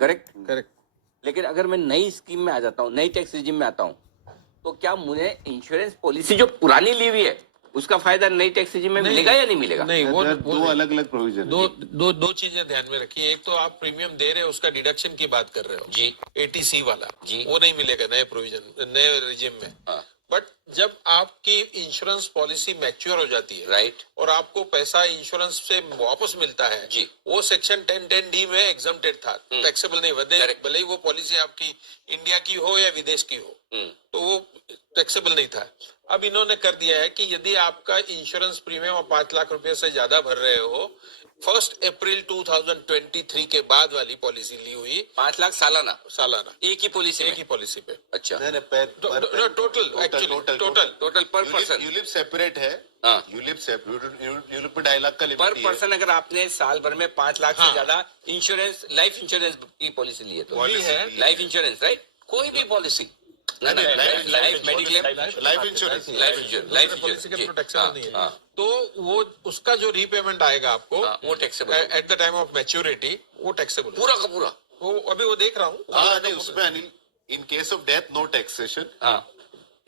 Correct correct. लेकिन अगर मैं नई स्कीम में आ जाता हूँ, नई टैक्स रिजिम में आता हूँ, तो क्या मुझे इंश्योरेंस पॉलिसी जो पुरानी ली हुई है उसका फायदा नई टैक्स रिजिम में मिलेगा या नहीं मिलेगा? नहीं, वो दो अलग अलग प्रोविजन दो चीजें ध्यान में रखिए। एक तो आप प्रीमियम दे रहे हो, उसका डिडक्शन की बात कर रहे हो जी, एटीसी वाला जी। वो नहीं मिलेगा नए प्रोविजन, नए रिजिम में। हाँ। बट जब आपकी इंश्योरेंस पॉलिसी मैच्योर हो जाती है, राइट, और आपको पैसा इंश्योरेंस से वापस मिलता है जी। वो सेक्शन 10(10)(d) में एग्जम्प्टेड था, टैक्सेबल नहीं हुआ। भले ही वो पॉलिसी आपकी इंडिया की हो या विदेश की हो, तो वो टैक्सेबल नहीं था। अब इन्होंने कर दिया है कि यदि आपका इंश्योरेंस प्रीमियम आप 5 लाख रुपए से ज्यादा भर रहे हो, 1 अप्रैल 2023 के बाद वाली पॉलिसी ली हुई, 5 लाख सालाना एक ही पॉलिसी पे। अच्छा, टोटल पर पर्सन, यूलिप सेपरेट है। हाँ। यूलिप में 2.5 लाख का पर लिमिट है। पर्सन अगर आपने साल भर में 5 लाख से ज्यादा इंश्योरेंस, लाइफ इंश्योरेंस की पॉलिसी ली है तो ली है। लाइफ इंश्योरेंस, राइट, कोई भी policy, life mediclaim, life insurance life policy के इंश्योरेंस, टैक्सेबल नहीं है। हाँ, तो वो उसका जो रीपेमेंट आएगा आपको वो taxable at the time of maturity, वो टैक्सेबल पूरा का पूरा। वो अभी वो देख रहा हूँ। हाँ नहीं, उसमें Anil in case of death no taxation. हाँ,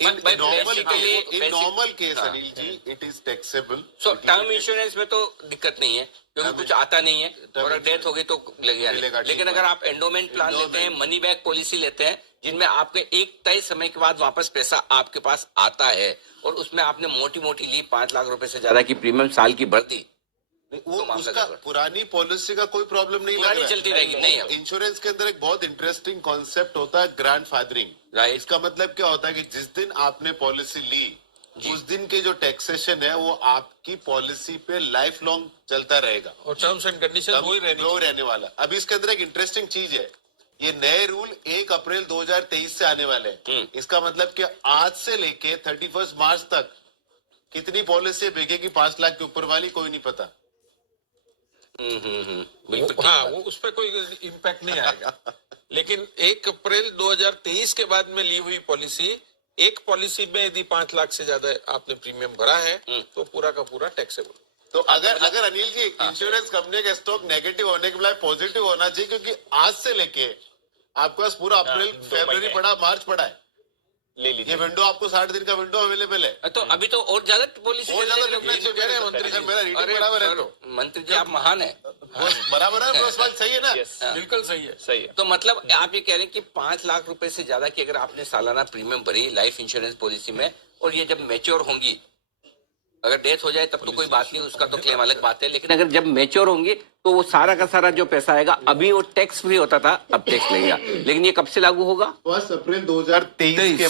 in But normal basically- normal case हाँ। Anil ji it is taxable. So term insurance में तो दिक्कत नहीं है क्योंकि कुछ आता नहीं है, और अगर डेथ हो गई तो लगेगा मिलेगा, नहीं। लेकिन ठीक अगर आप एंडोमेंट प्लान लेते हैं, मनी बैक पॉलिसी लेते हैं, जिनमें आपके एक तय समय के बाद वापस पैसा आपके पास आता है, और उसमें आपने मोटी मोटी ली 5 लाख रुपए से ज्यादा की प्रीमियम साल की भर दी, वो तो मामला उसका गड़बड़। पुरानी पॉलिसी का कोई प्रॉब्लम नहीं लग पुरानी रहा है। चलती रहेगी, नहीं है। इंश्योरेंस के अंदर एक बहुत इंटरेस्टिंग कॉन्सेप्ट होता है ग्रैंडफादरिंग। राइट। इसका मतलब क्या होता है कि जिस दिन आपने पॉलिसी ली, उस दिन के जो टैक्सेशन है वो आपकी पॉलिसी पे लाइफ लॉन्ग चलता रहेगा, और टर्म्स एंड कंडीशन वही रहने वाला। अब इसके अंदर एक इंटरेस्टिंग चीज है, ये नए रूल 1 अप्रैल 2023 से आने वाले हैं। इसका मतलब कि आज से लेके 31 मार्च तक कितनी पॉलिसी बिकेगी 5 लाख के ऊपर वाली, कोई नहीं पता। बिल्कुल। हाँ, वो उस पर कोई इम्पैक्ट नहीं आएगा। लेकिन 1 अप्रैल 2023 के बाद में ली हुई पॉलिसी, एक पॉलिसी में यदि 5 लाख से ज्यादा आपने प्रीमियम भरा है तो पूरा का पूरा टैक्सेबल। तो अगर अनिल जी इंश्योरेंस कंपनी का स्टॉक नेगेटिव होने के बजाय पॉजिटिव होना चाहिए, क्योंकि आज से लेके आपके पास पूरा अप्रैल फरवरी पड़ा, मार्च पड़ा है, ले लीजिए। ये विंडो आपको 60 दिन का विंडो अवेलेबल है। तो अभी तो और ज्यादा पॉलिसी और ज्यादा लगना चाहिए मंत्री जी, मेरा रीडिंग बराबर है तो मंत्री जी आप महान है, बराबर है, बस बात सही है ना। बिल्कुल सही है। तो मतलब आप ये कह रहे हैं कि 5 लाख रुपए से ज्यादा की अगर आपने सालाना प्रीमियम भरी लाइफ इंश्योरेंस पॉलिसी में, और ये जब मैच्योर होंगी, अगर डेथ हो जाए तब तो कोई बात नहीं, उसका तो क्लेम अलग बात है, लेकिन अगर जब मैच्योर होंगी तो वो सारा का सारा जो पैसा आएगा, अभी वो टैक्स फ्री होता था, अब टैक्स लगेगा। लेकिन ये कब से लागू होगा? 1 अप्रैल 2023 के